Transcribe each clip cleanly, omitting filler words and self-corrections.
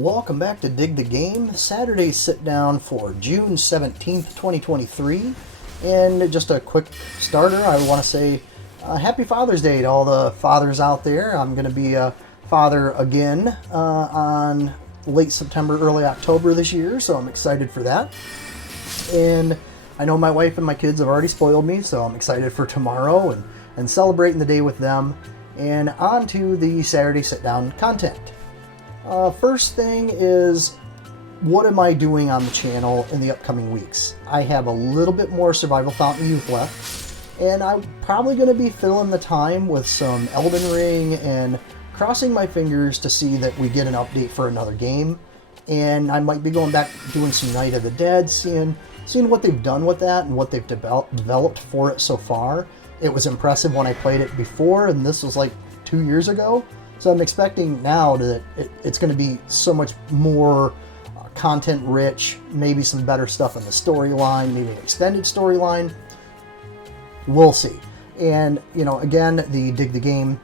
welcome back to Dig the Game, Saturday sit down for June 17th, 2023. And just a quick starter, I want to say happy Father's Day to all the fathers out there. I'm going to be a father again on late September, early October this year, so I'm excited for that. And I know my wife and my kids have already spoiled me, so I'm excited for tomorrow and celebrating the day with them. And on to the Saturday sit down content. First thing is, what am I doing on the channel in the upcoming weeks? I have a little bit more Survival Fountain Youth left, and I'm probably going to be filling the time with some Elden Ring and crossing my fingers to see that we get an update for another game. And I might be going back doing some Night of the Dead, seeing what they've done with that and what they've developed for it so far. It was impressive when I played it before, and this was like 2 years ago. So I'm expecting now that it's going to be so much more content rich, maybe some better stuff in the storyline, maybe an extended storyline. We'll see. And, you know, again, the Dig the Game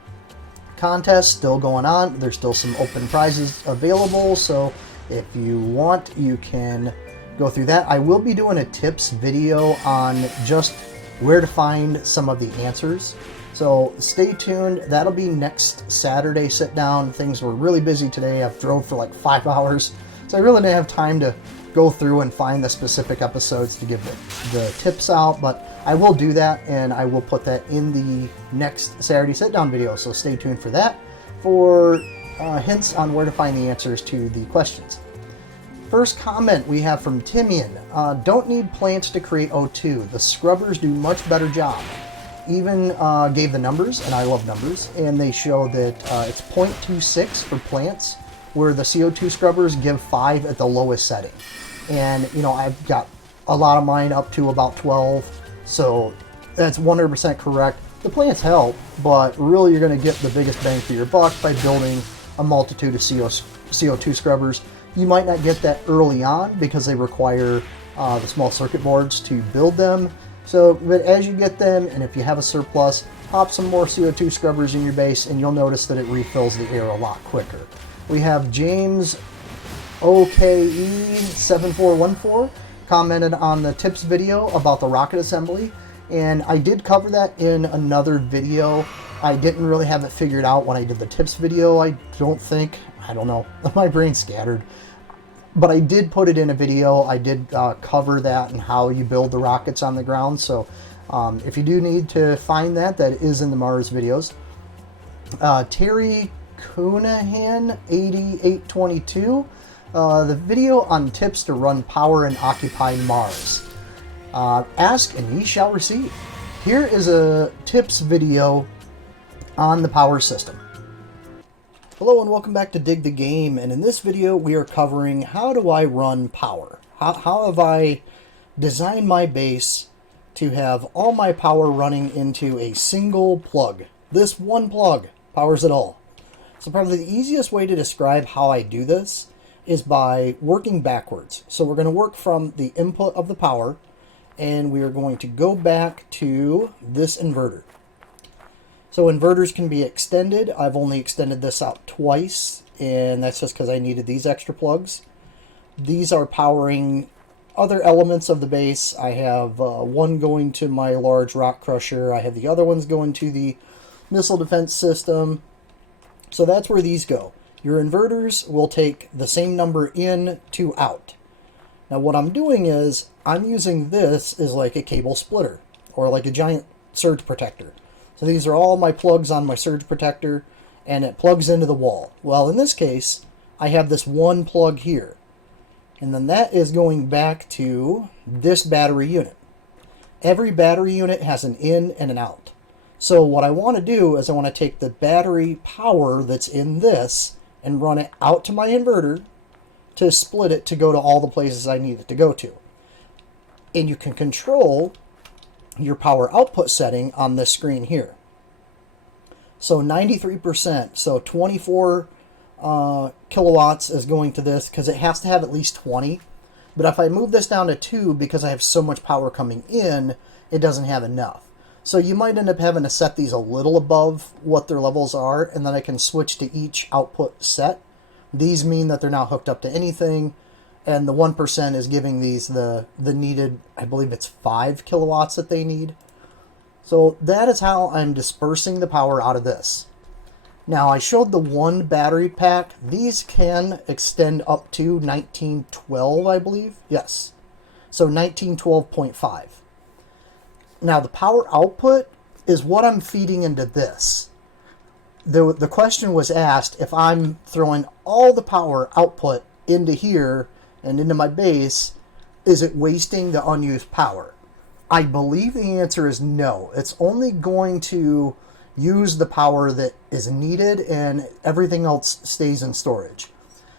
contest still going on. There's still some open prizes available, so if you want, you can go through that. I will be doing a tips video on just where to find some of the answers. So stay tuned. That'll be next Saturday sit down. Things were really busy today. I've drove for like 5 hours, so I really didn't have time to go through and find the specific episodes to give the tips out, but I will do that, and I will put that in the next Saturday sit down video. So stay tuned for that for hints on where to find the answers to the questions. First comment we have from Timian. Don't need plants to create O2. The scrubbers do much better job. Even gave the numbers, and I love numbers, and they show that it's 0.26 for plants, where the CO2 scrubbers give 5 at the lowest setting. And, you know, I've got a lot of mine up to about 12, so that's 100% correct. The plants help, but really you're going to get the biggest bang for your buck by building a multitude of CO2 scrubbers. You might not get that early on because they require the small circuit boards to build them. So, but as you get them, and if you have a surplus, pop some more CO2 scrubbers in your base, and you'll notice that it refills the air a lot quicker. We have James OKE7414 commented on the tips video about the rocket assembly, and I did cover that in another video. I didn't really have it figured out when I did the tips video, I don't know, my brain's scattered. But I did put it in a video. I did cover that and how you build the rockets on the ground. So if you do need to find that, that is in the Mars videos. Terry Cunahan 8822, the video on tips to run power and occupy Mars. Ask and ye shall receive. Here is a tips video on the power system. Hello and welcome back to Dig the Game, and in this video we are covering how do I run power. How have I designed my base to have all my power running into a single plug. This one plug powers it all. So probably the easiest way to describe how I do this is by working backwards. So we're going to work from the input of the power, and we are going to go back to this inverter. So inverters can be extended. I've only extended this out twice, and that's just because I needed these extra plugs. These are powering other elements of the base. I have one going to my large rock crusher. I have the other ones going to the missile defense system. So that's where these go. Your inverters will take the same number in to out. Now what I'm doing is I'm using this as like a cable splitter or like a giant surge protector. So these are all my plugs on my surge protector, and it plugs into the wall. Well, in this case, I have this one plug here, and then that is going back to this battery unit. Every battery unit has an in and an out. So what I want to do is I want to take the battery power that's in this and run it out to my inverter to split it to go to all the places I need it to go to. And you can control your power output setting on this screen here. So 93%, so 24 kilowatts is going to this because it has to have at least 20. But if I move this down to 2 because I have so much power coming in, it doesn't have enough. So you might end up having to set these a little above what their levels are, and then I can switch to each output set These mean that they're not hooked up to anything, and the 1% is giving these the needed, I believe it's 5 kilowatts that they need. So that is how I'm dispersing the power out of this. Now, I showed the one battery pack. These can extend up to 1912, I believe. Yes. So 1912.5. Now, the power output is what I'm feeding into this. The question was asked if I'm throwing all the power output into here and into my base, is it wasting the unused power? I believe the answer is no. It's only going to use the power that is needed and everything else stays in storage.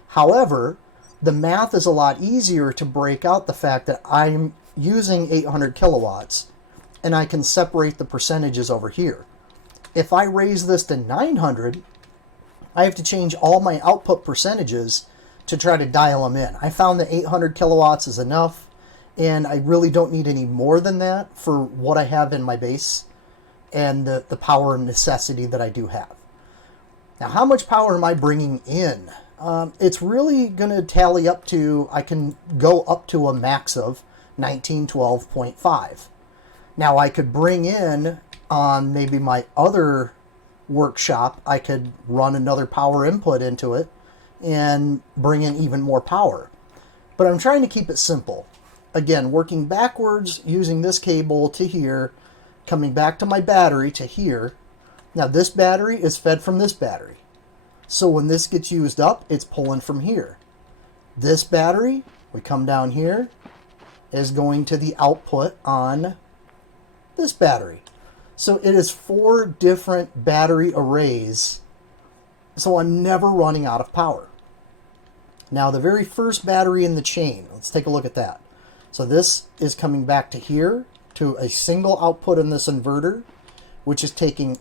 However, the math is a lot easier to break out the fact that I'm using 800 kilowatts and I can separate the percentages over here. If I raise this to 900, I have to change all my output percentages to try to dial them in. I found that 800 kilowatts is enough, and I really don't need any more than that for what I have in my base and the power necessity that I do have. Now, how much power am I bringing in? It's really going to tally up to, I can go up to a max of 1912.5. Now, I could bring in on maybe my other workshop, I could run another power input into it and bring in even more power. But I'm trying to keep it simple. Again, working backwards, using this cable to here, coming back to my battery to here. Now, this battery is fed from this battery. So when this gets used up, it's pulling from here. This battery, we come down here, is going to the output on this battery. So it is 4 different battery arrays, so I'm never running out of power. Now, the very first battery in the chain, let's take a look at that. So this is coming back to here, to a single output in this inverter, which is taking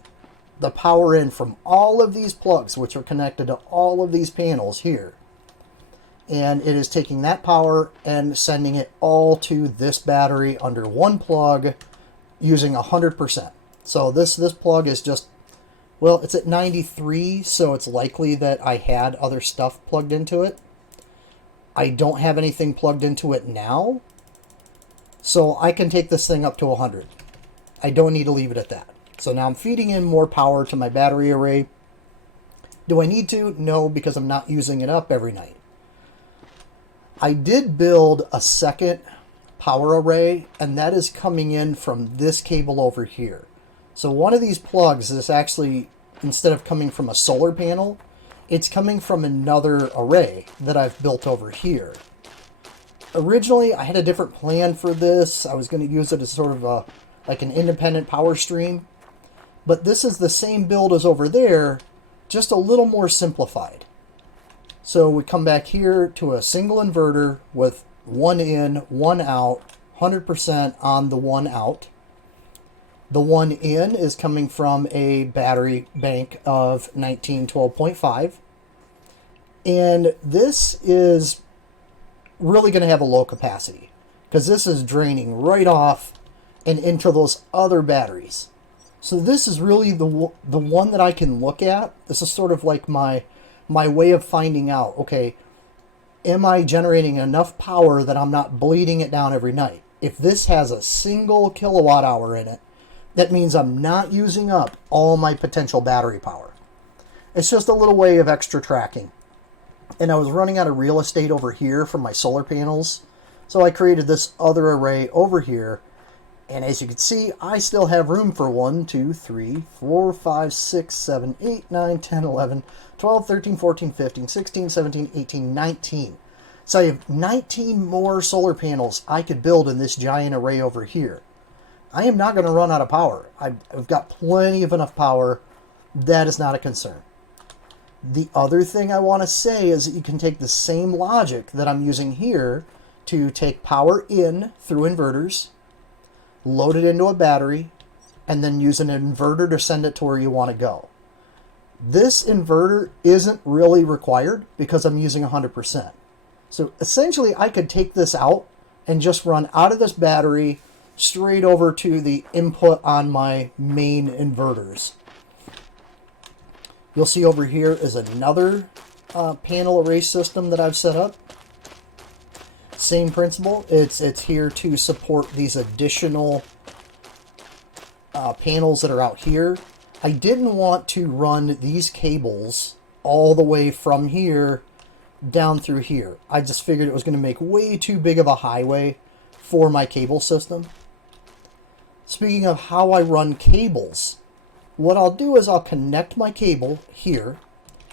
the power in from all of these plugs, which are connected to all of these panels here. And it is taking that power and sending it all to this battery under one plug using 100%. So this plug is just, well, it's at 93, so it's likely that I had other stuff plugged into it. I don't have anything plugged into it now, so I can take this thing up to 100. I don't need to leave it at that. So now I'm feeding in more power to my battery array. Do I need to? No, because I'm not using it up every night. I did build a second power array, and that is coming in from this cable over here. So one of these plugs is actually, instead of coming from a solar panel, it's coming from another array that I've built over here. Originally, I had a different plan for this. I was going to use it as sort of like an independent power stream. But this is the same build as over there, just a little more simplified. So we come back here to a single inverter with one in, one out, 100% on the one out. The one in is coming from a battery bank of 1912.5. And this is really going to have a low capacity because this is draining right off and into those other batteries. So this is really the one that I can look at. This is sort of like my way of finding out, okay, am I generating enough power that I'm not bleeding it down every night? If this has a single kilowatt hour in it, that means I'm not using up all my potential battery power. It's just a little way of extra tracking. And I was running out of real estate over here for my solar panels, so I created this other array over here. And as you can see, I still have room for 1, 2, 3, 4, 5, 6, 7, 8, 9, 10, 11, 12, 13, 14, 15, 16, 17, 18, 19. So I have 19 more solar panels I could build in this giant array over here. I am not going to run out of power. I've got plenty of enough power. That is not a concern. The other thing I want to say is that you can take the same logic that I'm using here to take power in through inverters, load it into a battery, and then use an inverter to send it to where you want to go. This inverter isn't really required because I'm using 100%. So essentially I could take this out and just run out of this battery straight over to the input on my main inverters. You'll see over here is another panel array system that I've set up. Same principle. It's here to support these additional panels that are out here. I didn't want to run these cables all the way from here down through here. I just figured it was going to make way too big of a highway for my cable system. Speaking of how I run cables, what I'll do is I'll connect my cable here,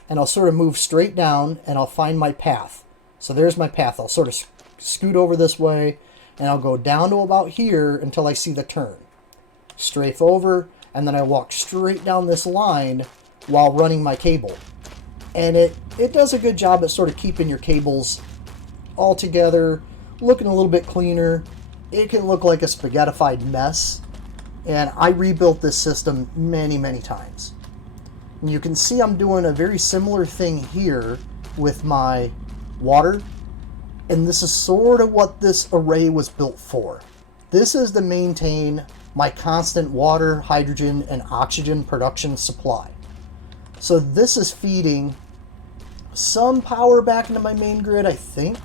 and I'll sort of move straight down, and I'll find my path. So there's my path. I'll sort of scoot over this way, and I'll go down to about here until I see the turn. Strafe over, and then I walk straight down this line while running my cable. And it does a good job at sort of keeping your cables all together, looking a little bit cleaner. It can look like a spaghettified mess. And I rebuilt this system many, many times. And you can see I'm doing a very similar thing here with my water. And this is sort of what this array was built for. This is to maintain my constant water, hydrogen, and oxygen production supply. So this is feeding some power back into my main grid, I think.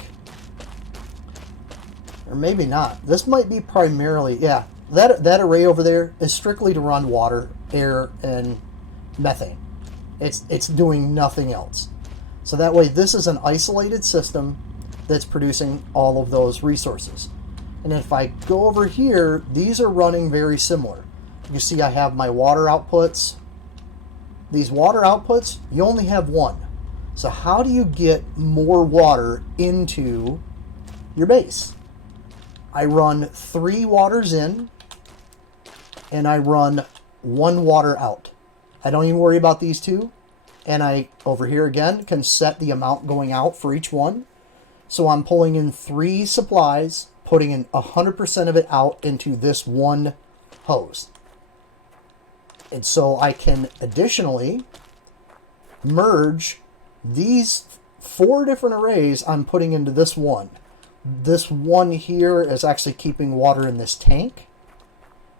Or maybe not. This might be primarily, yeah, that array over there is strictly to run water, air, and methane. It's doing nothing else. So that way this is an isolated system that's producing all of those resources. And if I go over here, these are running very similar. You see I have my water outputs. These water outputs, you only have one. So how do you get more water into your base? I run 3 waters in, and I run 1 water out. I don't even worry about these 2. And I, over here again, can set the amount going out for each one. So I'm pulling in 3 supplies, putting in 100% of it out into this one hose. And so I can additionally merge these 4 different arrays I'm putting into this one. This one here is actually keeping water in this tank,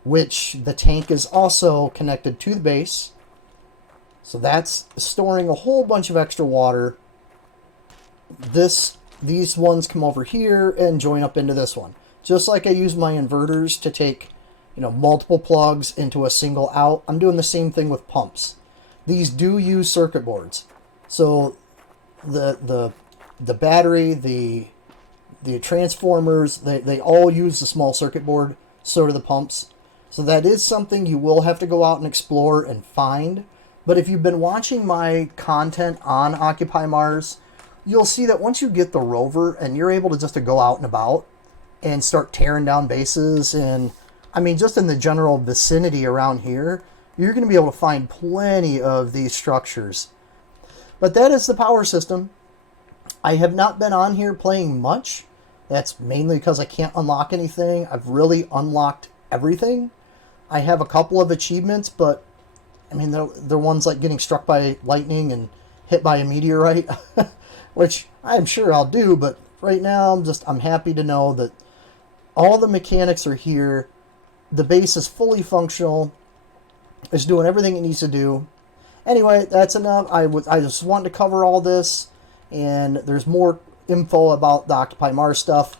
which the tank is also connected to the base. So that's storing a whole bunch of extra water. These ones come over here and join up into this one. Just like I use my inverters to take, multiple plugs into a single out, I'm doing the same thing with pumps. These do use circuit boards. So the battery, the transformers, they all use the small circuit board, so do the pumps. So that is something you will have to go out and explore and find. But if you've been watching my content on Occupy Mars, you'll see that once you get the rover and you're able to just to go out and about and start tearing down bases, and just in the general vicinity around here, you're going to be able to find plenty of these structures. But that is the power system. I have not been on here playing much. That's mainly because I can't unlock anything. I've really unlocked everything. I have a couple of achievements, but they're ones like getting struck by lightning and hit by a meteorite, which I'm sure I'll do, but right now I'm happy to know that all the mechanics are here. The base is fully functional. It's doing everything it needs to do. Anyway, that's enough. I just wanted to cover all this, and there's more info about the Occupy Mars stuff.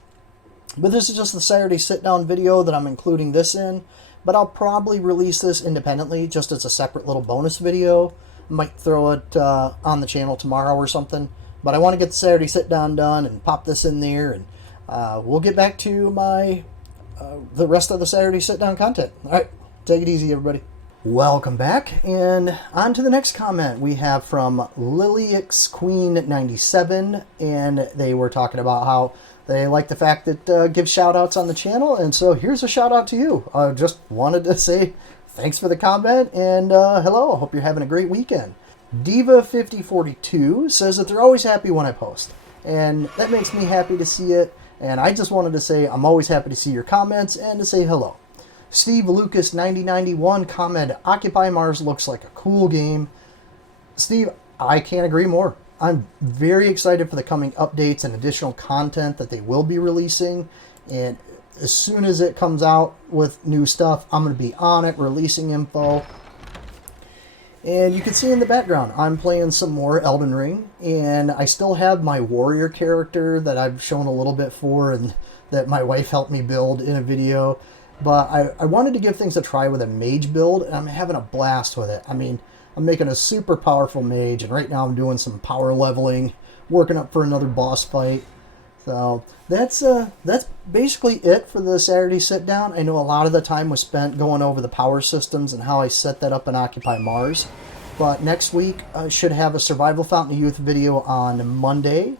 But this is just the Saturday sit-down video that I'm including this in. But I'll probably release this independently, just as a separate little bonus video. I might throw it on the channel tomorrow or something. But I want to get the Saturday sit-down done and pop this in there, and we'll get back to my the rest of the Saturday sit-down content. All right, take it easy, everybody. Welcome back, and on to the next comment we have from LilyXQueen97, and they were talking about how they like the fact that give shout-outs on the channel, and so here's a shout-out to you. I just wanted to say thanks for the comment, and hello, I hope you're having a great weekend. Diva5042 says that they're always happy when I post, and that makes me happy to see it, and I just wanted to say I'm always happy to see your comments and to say hello. Steve Lucas 9091 commented, Occupy Mars looks like a cool game. Steve, I can't agree more. I'm very excited for the coming updates and additional content that they will be releasing. And as soon as it comes out with new stuff, I'm going to be on it, releasing info. And you can see in the background, I'm playing some more Elden Ring, and I still have my warrior character that I've shown a little bit for, and that my wife helped me build in a video. But I wanted to give things a try with a mage build, and I'm having a blast with it. I mean, I'm making a super powerful mage, and right now I'm doing some power leveling, working up for another boss fight. So that's basically it for the Saturday sit down. I know a lot of the time was spent going over the power systems and how I set that up in Occupy Mars. But next week I should have a Survival Fountain of Youth video on Monday.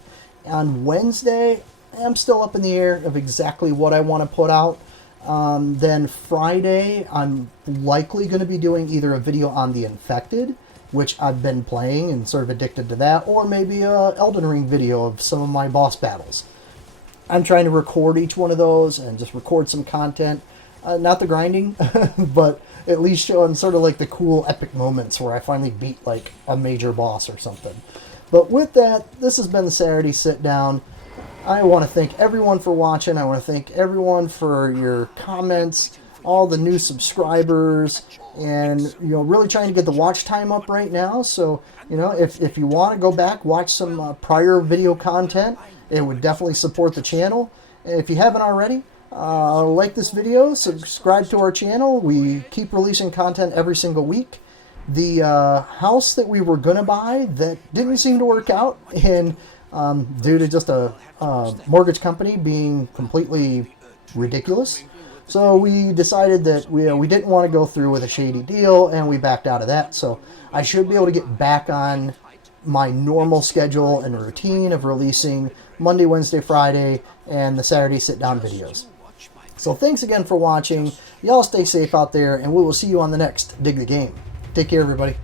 On Wednesday, I'm still up in the air of exactly what I want to put out. Then Friday, I'm likely going to be doing either a video on the Infected, which I've been playing and sort of addicted to that, or maybe a Elden Ring video of some of my boss battles. I'm trying to record each one of those and just record some content. Not the grinding, but at least showing sort of like the cool epic moments where I finally beat like a major boss or something. But with that, this has been the Saturday Sit Down. I want to thank everyone for watching. I want to thank everyone for your comments, all the new subscribers, and really trying to get the watch time up right now. So if you want to go back, watch some prior video content, it would definitely support the channel. And if you haven't already, like this video, subscribe to our channel. We keep releasing content every single week. The house that we were gonna buy that didn't seem to work out, and due to just a mortgage company being completely ridiculous. So we decided that we didn't want to go through with a shady deal, and we backed out of that. So I should be able to get back on my normal schedule and routine of releasing Monday, Wednesday, Friday, and the Saturday sit-down videos. So thanks again for watching. Y'all stay safe out there, and we will see you on the next Dig the Game. Take care, everybody.